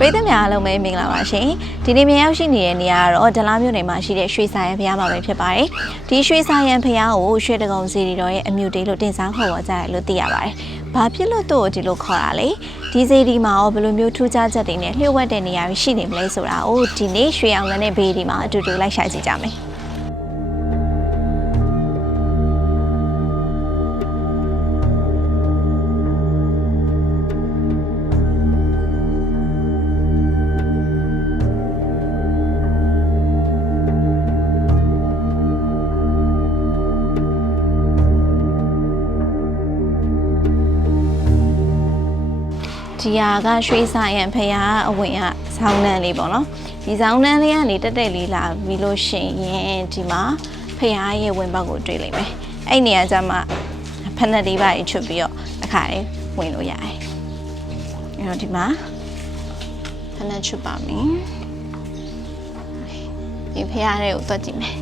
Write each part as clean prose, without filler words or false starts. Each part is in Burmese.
ပရိသတ်များအားလုံးပဲမင်္ဂလာပါရှင်ဒီနေ့မြေရောက်ရှိနေတဲ့နေရာကတော့ဒလားမြို့နယ်မှာရှိတဲ့ရွှေစာရန်ဘုရားမှာပဲဖြစ်ပါတယ်ဒီရွှေစာရန်ဘုရားကိုရွှေတကုံစီရီတော်ရဲ့အမြုတေးလို့တင်စားခေါ်ဝေါ်ကြတယ်လို့သိရပါတယ်ဘာဖြစ်လို့သူ့ကိုဒီလိုခေါ်တာလဲဒီစီဒီမှာရောဘယ်လိုမျိုးထူးခြားချက်တွေနဲ့လျှို့ဝှက်တဲ့နေရာရှိနေမလဲဆိုတာကိုဒီနေ့ရွှေအောင်လည်းနဲ့ဘေးဒီမှာအတူတူလိုက်ရှာကြည့်ကြမယ်ဒီဟာကရွှေစာရန်ဖရာအဝင်ကဇောင်းနှန်းလေးပေါ့နော်ဒီဇောင်းနှန်းလေးကနေတက်တက်လေးလာပြီးလို့ရှိရင်ဒီမှာဖရာရဲ့ဝင်ပေါက်ကိုတွေ့လိမ့်မယ်အဲ့နေရာကျမှဖက်နှက်လေးပါချွတ်ပြီးတော့တစ်ခါလေးဝင်လို့ရတယ်အဲ့တော့ဒီမှာဖက်နှက်ချွတ်ပါမယ်ဒီဖရာလေးကိုတွက်ကြည့်မယ်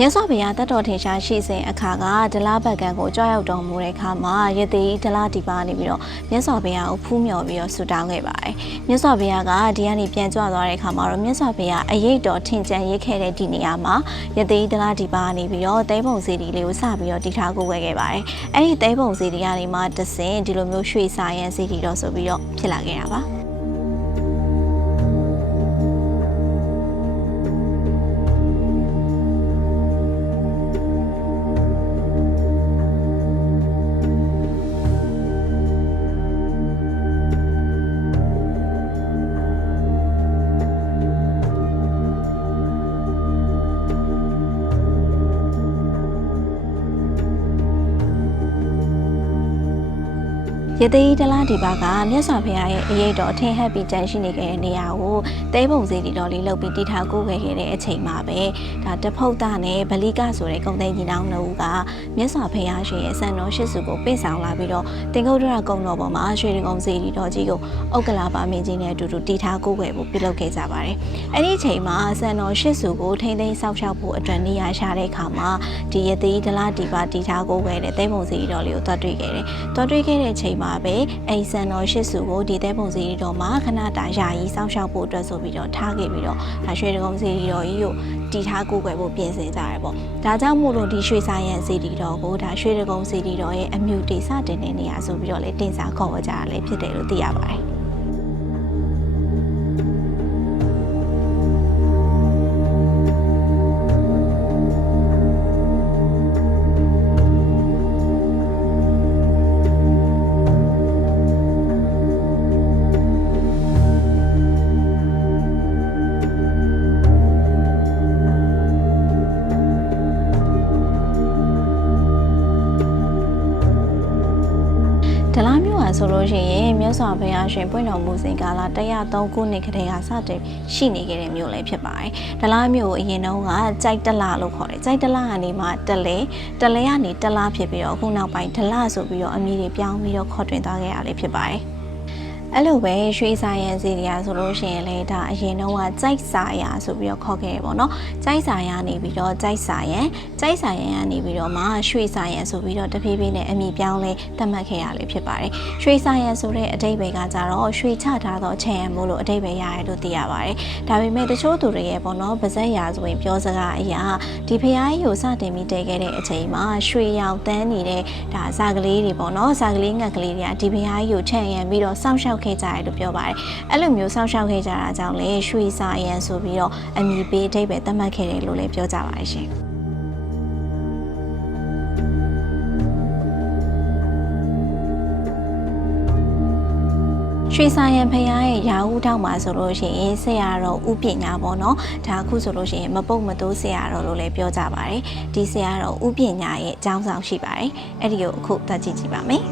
မြတ်စွာဘုရားတတ်တော်ထင်ရှားရှိစဉ်အခါကဒလဘက်ကံကိုကြွရောက်တော်မူတဲ့အခါမှာယသိဒလဒီပါနေပြီးတော့မြတ်စွာဘုရားကိုဖူးမြော်ပြီးတော့ဆုတောင်းခဲ့ပါတယ်။မြတ်စွာဘုရားကဒီကနေပြန်ကြွသွားတဲ့အခါမှာတော့မြတ်စွာဘုရားအရေးတော်ထင်ကြံရိပ်ခဲ့တဲ့ဒီနေရာမှာယသိဒလဒီပါနေပြီးတော့တဲပုံစီဒီလေးကိုစပြီးတော့တည်ထားကိုဝဲခဲ့ပါတယ်။အဲ့ဒီတဲပုံစီဒီကနေမှတဆင်ဒီလိုမျိုးရွှေစာရန်စီဒီတော်ဆိုပြီးတော့ဖြစ်လာခဲ့တာပါ။ယသိဒလဒီပါကမြတ်စွာဘုရားရဲ့အရေးတော်ထင်ဟပ်ပြီးကြန့်ရှိနေခဲ့တဲ့နေရာကိုတဲပုံစီဒီတော်လေးလှုပ်ပြီးတည်ထားကိုခဲ့ခဲ့တဲ့အချိန်မှာပဲဒါတဖုတ်သားနဲ့ဗလိကဆိုတဲ့ဂုံသိန်းကြီးနောင်တို့ကမြတ်စွာဘုရားရှင်ရဲ့စံတော်ရှစ်စုကိုပင့်ဆောင်လာပြီးတော့တင်ကုတ်ရကုံတော်ပေါ်မှာရွှေကုံစီဒီတော်ကြီးကိုဥက္ကလာပါမင်းကြီးနဲ့အတူတူတည်ထားကိုခဲ့ဖို့ပြုလုပ်ခဲ့ကြပါတယ်။အဲ့ဒီအချိန်မှာစံတော်ရှစ်စုကိုထိမ့်သိမ်းဆောက်ရှောက်ဖို့အတွက်နေရာရှာတဲ့အခါမှာဒီယသိဒလဒီပါတည်ထားကိုခဲ့တဲ့တဲပုံစီဒီတော်လေးကိုတွားတွေ့ခဲ့တယ်။တွားတွေ့ခဲ့တဲ့အချိန်မှာပဲအိစံတော်ရှစ်စုကိုဒီတဲပုံစီရီတော်မှာခဏတာယာယီစောင့်ရှောက်ဖို့အတွက်ဆိုပြီးတော့ထားခဲ့ပြီးတော့ဒါရွှေတကုံစီရီတော်ကြီးကိုတီထားကိုကွယ်ဖို့ပြင်ဆင်ကြရပေါ့ဒါကြောင့်မို့လို့ဒီရွှေစာရန်စီရီတော်ကိုဒါရွှေတကုံစီရီတော်ရဲ့အမြုတေစတင်တဲ့နေရာဆိုပြီးတော့လေတင်စားခေါ်ကြရလဲဖြစ်တယ်လို့သိရပါတယ်ဒလားမျိုးဟာဆိုလို့ရှိရင်မြတ်စွာဘုရားရှင်ပွင့်တော်မူစဉ်ကာလ103ခုနှစ်ခန့်ကစတင်ရှိနေခဲ့တဲ့မျိုးလည်းဖြစ်ပါတယ်။ဒလားမျိုးကိုအရင်တုန်းကကြိုက်တလလို့ခေါ်တယ်။ကြိုက်တလကနေမှတလဲကနေတလဖြစ်ပြီးတော့အခုနောက်ပိုင်းဒလဆိုပြီးတော့အမည်တွေပြောင်းပြီးတော့ခေါ်တွင်သွားခဲ့ရလေးဖြစ်ပါတယ်။အဲ့လိုပဲရွှေစာရန်စီရီယာဆိုလို့ရှိရင်လေဒါအရင်တော့ကြိုက်စာရာဆိုပြီးတော့ခေါ်ခဲ့ရပေါ့နော်ကြိုက်စာရာနေပြီးတော့ကြိုက်စာရန်ကနေပြီးတော့မှရွှေစာရန်ဆိုပြီးတော့တဖြည်းဖြည်းနဲ့အမည်ပြောင်းလဲသတ်မှတ်ခဲ့ရလေဖြစ်ပါတယ်ရွှေစာရန်ဆိုတဲ့အဓိပ္ပာယ်ကကြတော့ရွှေချထားသောချမ်းမို့လို့အဓိပ္ပာယ်ရတယ်လို့သိရပါတယ်ဒါပေမဲ့တချို့သူတွေရဲ့ပေါ့နော်ဗဇက်ရာဆိုရင်ပြောစကားအရာဒီဖျားကြီးကိုစတင်ပြီးတည်ခဲ့တဲ့အချိန်မှာရွှေရောင်တန်းနေတဲ့ဒါစာကလေးတွေပေါ့နော်စာကလေးငှက်ကလေးတွေကဒီဖျားကြီးကိုချမ်းရံပြီးတော့စောင့်ရှောက်ခဲ့ကြတယ်လို့ပြောပါတယ်အဲ့လိုမျိုးစောင့်ရှောက်ခဲ့ကြတာကြောင့်လေရွှေစာရန်ဆိုပြီးတော့အမည်ပေးအဓိပ္ပာယ်သတ်မှတ်ခဲ့တယ်လို့လည်းပြောကြပါတယ်ရှင်ရွှေစာရန်ဖရားရဲ့ရာဟုထောက်မှာဆိုလို့ရှိရင်ဆရာတော်ဥပညာပေါ့နော်ဒါအခုဆိုလို့ရှိရင်မပုတ်မတိုးဆရာတော်လို့လည်းပြောကြပါတယ်ဒီဆရာတော်ဥပညာရဲ့အကြောင်းဆောင်ရှိပါတယ်အဲ့ဒီကိုအခုတက်ကြည့်ကြည့်ပါမယ်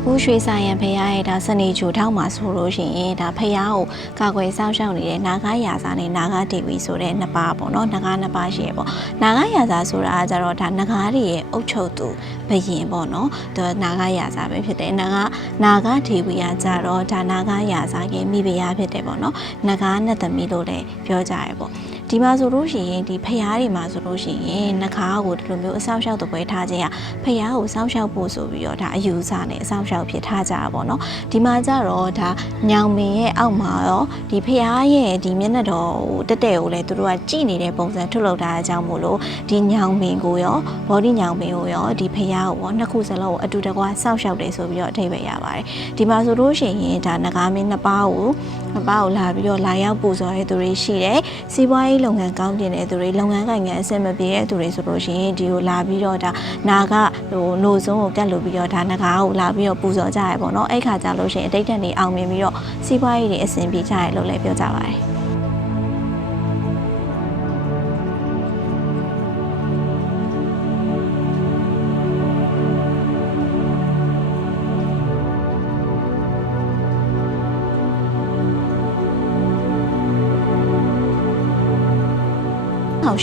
အခုရွှေဆိုင်ရန်ဖះရဲ့ဒါစနေချိုထောက်မှာဆိုလို့ရှိရင်ဒါဖះကိုကာကွယ်စောင့်ရှောက်နေတဲ့နာဂရာဇာနဲ့နာဂဒေဝီဆိုတဲ့နှစ်ပါးပေါ့နော်နာဂနှစ်ပါးရှိရပေါ့နာဂရာဇာဆိုတာကကြတော့ဒါနာဂတွေရဲ့အုပ်ချုပ်သူဘယင်ပေါ့နော်ဒါနာဂရာဇာပဲဖြစ်တယ်နာဂဒေဝီကကြတော့ဒါနာဂရာဇာရဲ့မိဖုရားဖြစ်တယ်ပေါ့နော်နာဂနဲ့သမီးလို့လည်းပြောကြရပေါ့ဒီမှာဆိုလို့ရှိရင်ဒီဖះတွေမှာဆိုလို့ရှိရင်နှခါကိုဒီလိုမျိုးအဆောင်ရှောက်တပွဲထားခြင်းကဖះကိုစောင့်ရှောက်ဖို့ဆိုပြီးတော့ဒါအယူဆနဲ့အဆောင်ရှောက်ဖြစ်ထားကြတာပေါ့နော်ဒီမှာကြတော့ဒါညောင်မင်းရဲ့အောက်မှာရောဒီဖះရဲ့ဒီမျက်နှာတော်တက်တဲ့ကိုလည်းသူတို့ကကြည်နေတဲ့ပုံစံထုတ်လုပ်ထားတဲ့အကြောင်းမို့လို့ဒီညောင်မင်းကိုရောဘော်ဒီညောင်မင်းကိုရောဒီဖះကိုရောနှစ်ခုစလုံးကိုအတူတကွစောင့်ရှောက်တယ်ဆိုပြီးတော့အထိပ္ပယ်ရပါတယ်ဒီမှာဆိုလို့ရှိရင်ဒါနဂါမင်းနှစ်ပါးကိုလာပြီးတော့လာရောက်ပူဇော်ရတဲ့သူတွေရှိတယ်စီးပွားရေးလုပ်ငန်းကောင်းတင်တဲ့သူတွေလုပ်ငန်းကိုင်ငန်းအဆင်မပြေတဲ့သူတွေဆိုလို့ရှိရင်ဒီကိုလာပြီးတော့ဒါနာကနို့ဆုံးကိုကတ်လို့ပြီးတော့ဒါနဂါကိုလာပြီးတော့ပူဇော်ကြရပေါ့နော်အဲ့ခါကြလို့ရှိရင်အတိတ်တန်တွေအောင်မြင်ပြီးတော့စီးပွားရေးတွေအဆင်ပြေကြရလို့လည်းပြောကြပါတယ်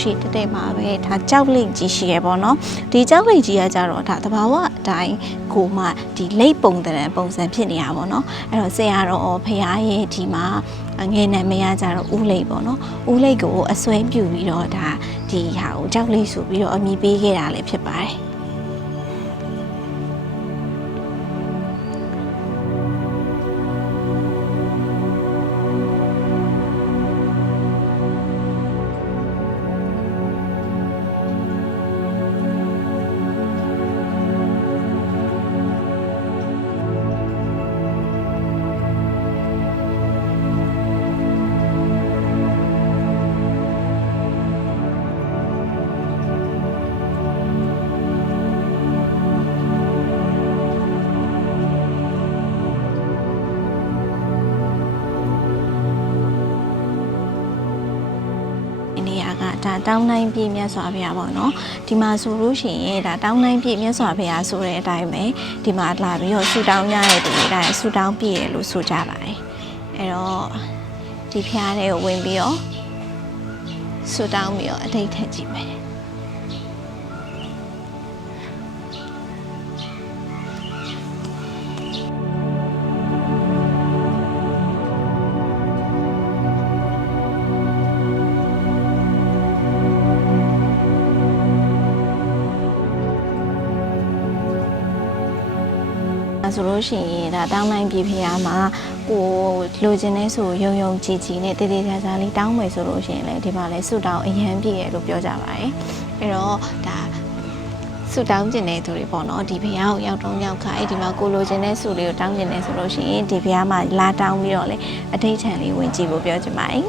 ရှိတဲ့မှာပဲဒါကြောက်လိတ်ကြီးရှိရပေါ့နော်ဒီကြောက်လိတ်ကြီးကကြတော့ဒါတဘာဝအတိုင်းကိုမှဒီလိတ်ပုံတဲ့ပုံစံဖြစ်နေတာပေါ့နော်အဲ့တော့ဆရာတော်ဖရာရဲ့ဒီမှာငယ်နာမည်ကကြတော့ဦးလိတ်ပေါ့နော်ဦးလိတ်ကိုအစွဲပြုပြီးတော့ဒါဒီဟာကိုကြောက်လိတ်ဆိုပြီးတော့အမည်ပေးခဲ့တာလည်းဖြစ်ပါတယ်ဒါတောင်းနိုင်ပြည့်မြတ်စွာဘုရားပေါ့နော်ဒီမှာဆိုလို့ရှိရင်ဒါတောင်းနိုင်ပြည့်မြတ်စွာဘုရားဆိုတဲ့အတိုင်းပဲဒီမှာလာပြီးတော့ဆူတောင်းကြတဲ့သူတွေတိုင်းဆူတောင်းပြည့်ရလို့ဆိုကြပါတယ်အဲ့တော့ဒီဘုရားတွေကိုဝင်ပြီးတော့ဆူတောင်းပြီးတော့အထိတ်ထက်ကြည့်မယ်ဆိုလို့ရှိရင်ဒါတောင်းနိုင်ပြည်ဖျားမှာကိုလိုချင်တဲ့ဆိုယုံယုံကြည်ကြည်နဲ့တည်တည်ချာချာလေးတောင်းမယ်ဆိုလို့ရှိရင်လည်းဒီမှာလည်းဆုတောင်းအရန်ပြည့်ရလို့ပြောကြပါတယ်အဲ့တော့ဒါဆုတောင်းကျင်တဲ့သူတွေပေါ့နော်ဒီဖျားကိုရောက်တော့ရောက်ခါအဲ့ဒီမှာကိုလိုချင်တဲ့ဆုလေးကိုတောင်းကျင်တယ်ဆိုလို့ရှိရင်ဒီဖျားမှာလာတောင်းပြီးတော့လေအထိတ်ချန်လေးဝင်ကြည့်ဖို့ပြောချင်ပါတယ်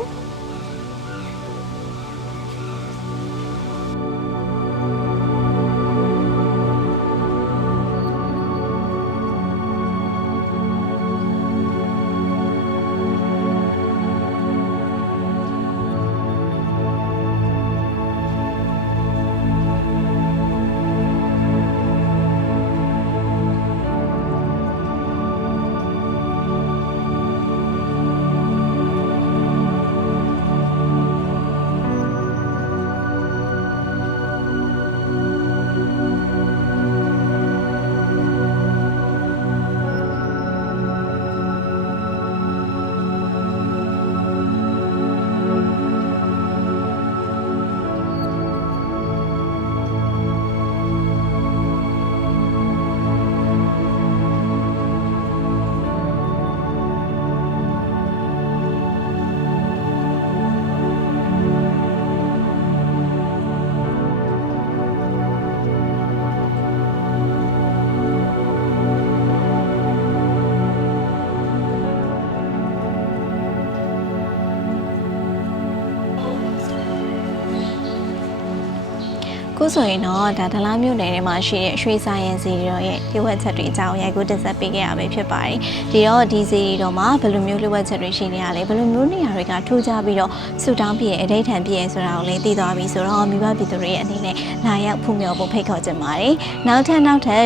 ဆိုရင်တော့ဒါဒလားမြို့နယ်ထဲမှာရှိတဲ့ရွှေစာရင်စီတော်ရဲ့လျှို့ဝှက်ချက်တွေအကြောင်းရိုက်ကူးတင်ဆက်ပေးခဲ့ရပဲဖြစ်ပါတယ်ဒီတော့ဒီစီတော်မှာဘယ်လိုမျိုးလျှို့ဝှက်ချက်တွေရှိနေရလဲဘယ်လိုမျိုးနေရာတွေကထူးခြားပြီးတော့ဆူတောင်းပြည့်အဋိဌံပြည့်ဆိုတာကိုလည်းသိသွားပြီဆိုတော့မိဘပြည်သူတွေရဲ့အနေနဲ့လာရောက်ဖူးမြော်ဖို့ဖိတ်ခေါ်ချင်ပါတယ်နောက်ထပ်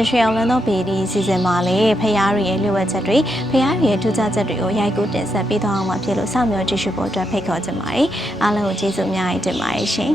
ရွှေအောင်လန်းသောပေဒီစီစဉ်မှာလည်းဖရားတွေရဲ့လျှို့ဝှက်ချက်တွေဖရားတွေရဲ့ထူးခြားချက်တွေကိုရိုက်ကူးတင်ဆက်ပေးသွားအောင်မှာဖြစ်လို့စောင့်မျှော်ကြည့်ရှုဖို့အတွက်ဖိတ်ခေါ်ချင်ပါတယ်အားလုံးကိုကျေးဇူးအများကြီးတင်ပါတယ်ရှင်